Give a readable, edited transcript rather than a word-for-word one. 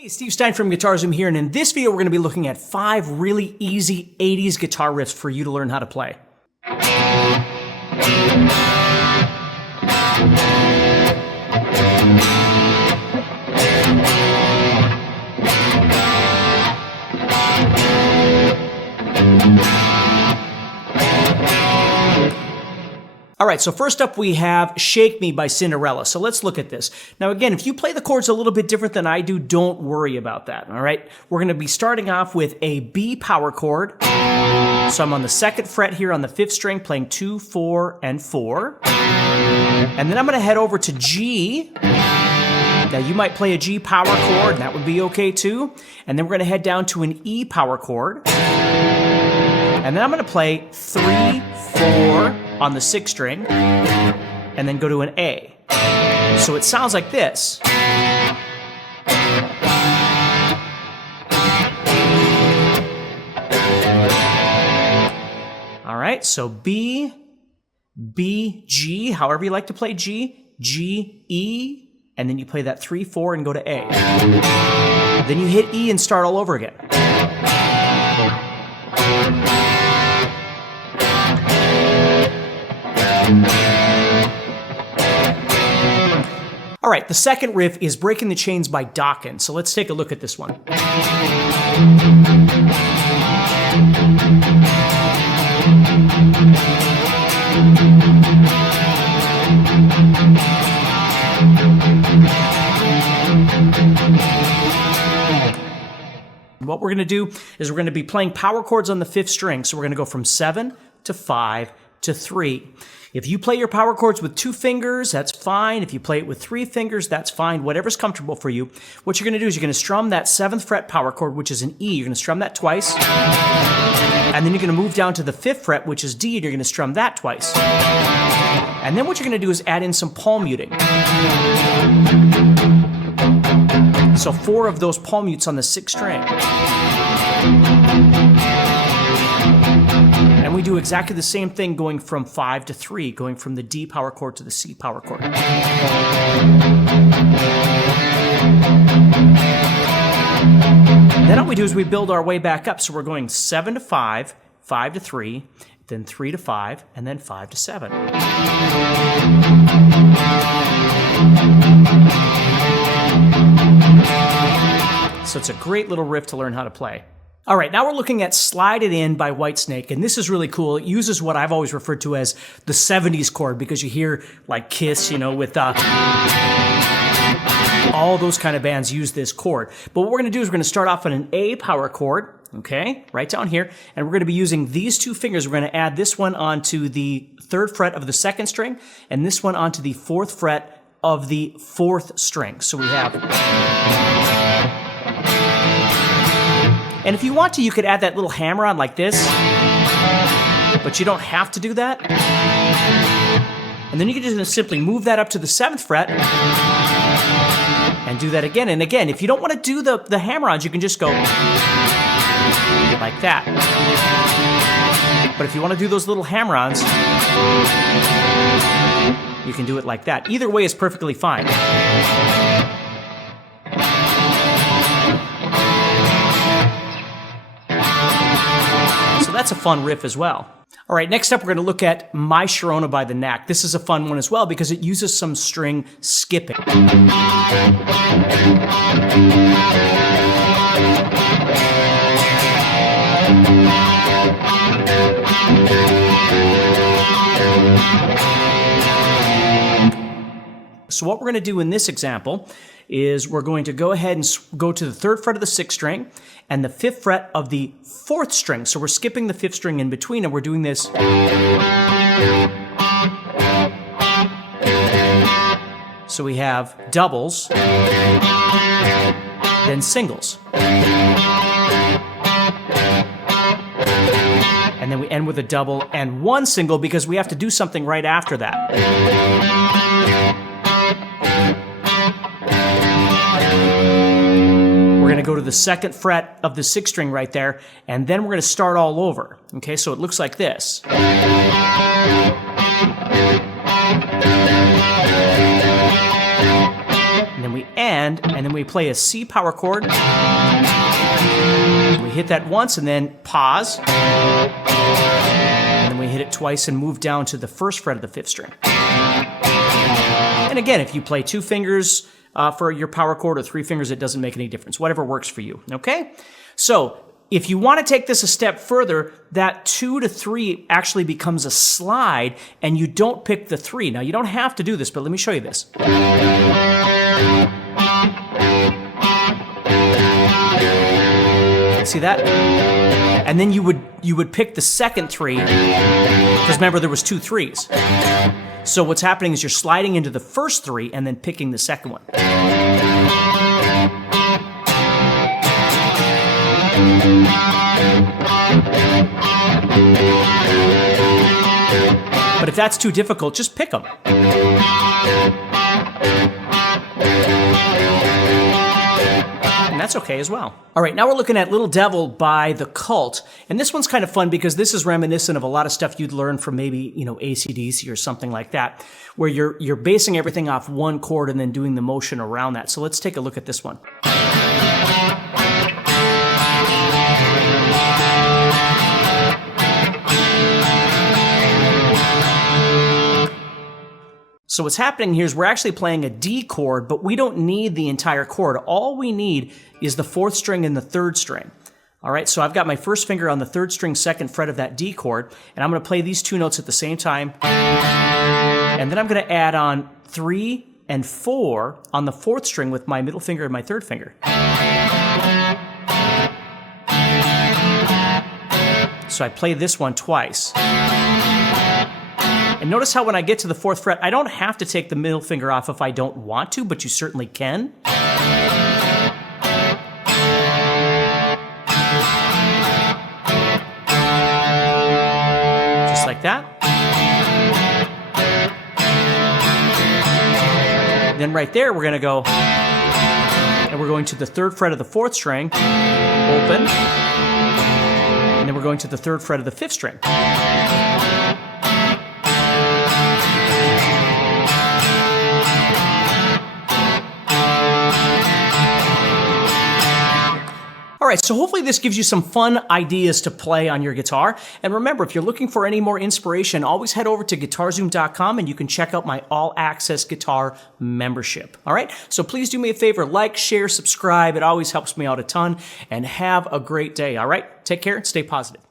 Hey, Steve Stine from GuitarZoom here, and in this video we're going to be looking at 5 really easy 80s guitar riffs for you to learn how to play. Alright, so first up we have Shake Me by Cinderella. So let's look at this. Now again, if you play the chords a little bit different than I do, don't worry about that, alright? We're going to be starting off with a B power chord. So I'm on the 2nd fret here on the 5th string, playing 2, 4, and 4. And then I'm going to head over to G. Now you might play a G power chord, and that would be okay too. And then we're going to head down to an E power chord. And then I'm going to play 3, 4 on the 6th string, and then go to an A. So it sounds like this. All right, so B, B, G, however you like to play G, G, E, and then you play that 3, 4 and go to A. Then you hit E and start all over again. All right, the second riff is Breaking the Chains by Dokken. So let's take a look at this one. What we're going to do is we're going to be playing power chords on the 5th string. So we're going to go from 7 to 5 to 3. If you play your power chords with 2 fingers, that's fine. If you play it with 3 fingers, that's fine. Whatever's comfortable for you. What you're going to do is you're going to strum that 7th fret power chord, which is an E. You're going to strum that twice. And then you're going to move down to the 5th fret, which is D, and you're going to strum that twice. And then what you're going to do is add in some palm muting. So 4 of those palm mutes on the 6th string. And we do exactly the same thing going from 5 to 3, going from the D power chord to the C power chord. Then all we do is we build our way back up. So we're going 7 to 5, 5 to 3, then 3 to 5, and then 5 to 7. So it's a great little riff to learn how to play. All right, now we're looking at Slide It In by Whitesnake, and this is really cool. It uses what I've always referred to as the 70s chord, because you hear like Kiss, you know, with all those kind of bands use this chord. But what we're going to do is we're going to start off on an A power chord, okay, right down here, and we're going to be using these 2 fingers. We're going to add this one onto the 3rd fret of the 2nd string, and this one onto the 4th fret of the 4th string. So we have... And if you want to, you could add that little hammer on like this, but you don't have to do that. And then you can just simply move that up to the 7th fret and do that again and again. If you don't want to do the hammer-ons, you can just go like that. But if you want to do those little hammer-ons, you can do it like that. Either way is perfectly fine. So that's a fun riff as well. All right, next up we're going to look at My Sharona by the Knack. This is a fun one as well because it uses some string skipping. So what we're going to do in this example is we're going to go ahead and go to the 3rd fret of the 6th string and the 5th fret of the 4th string. So we're skipping the 5th string in between, and we're doing this. So we have doubles, then singles. And then we end with a double and 1 single because we have to do something right after that. We're going to go to the 2nd fret of the 6th string right there, and then we're going to start all over. Okay, so it looks like this. And then we we end, and then we play a C power chord. We hit that once and then pause. And then we hit it twice and move down to the first fret of the 5th string. And again, if you play 2 fingers for your power chord or 3 fingers, it doesn't make any difference. Whatever works for you, okay? So if you want to take this a step further, that 2 to 3 actually becomes a slide, and you don't pick the 3. Now, you don't have to do this, but let me show you this. See that? And then you would pick the second 3, because remember there was 2 3s. So what's happening is you're sliding into the first 3 and then picking the second one. But if that's too difficult, just pick them. And that's okay as well. All right, now we're looking at Little Devil by The Cult. And this one's kind of fun because this is reminiscent of a lot of stuff you'd learn from maybe, AC/DC or something like that, where you're basing everything off one chord and then doing the motion around that. So let's take a look at this one. So what's happening here is we're actually playing a D chord, but we don't need the entire chord. All we need is the 4th string and the 3rd string. All right, so I've got my first finger on the 3rd string, 2nd fret of that D chord, and I'm going to play these 2 notes at the same time. And then I'm going to add on 3 and 4 on the 4th string with my middle finger and my 3rd finger. So I play this one twice. And notice how when I get to the 4th fret, I don't have to take the middle finger off if I don't want to, but you certainly can. Just like that. Then right there, we're going to go, and we're going to the 3rd fret of the 4th string, open, and then we're going to the 3rd fret of the 5th string. All right, so hopefully this gives you some fun ideas to play on your guitar. And remember, if you're looking for any more inspiration, always head over to GuitarZoom.com and you can check out my all-access guitar membership. All right, so please do me a favor, like, share, subscribe. It always helps me out a ton. And have a great day, all right? Take care and stay positive.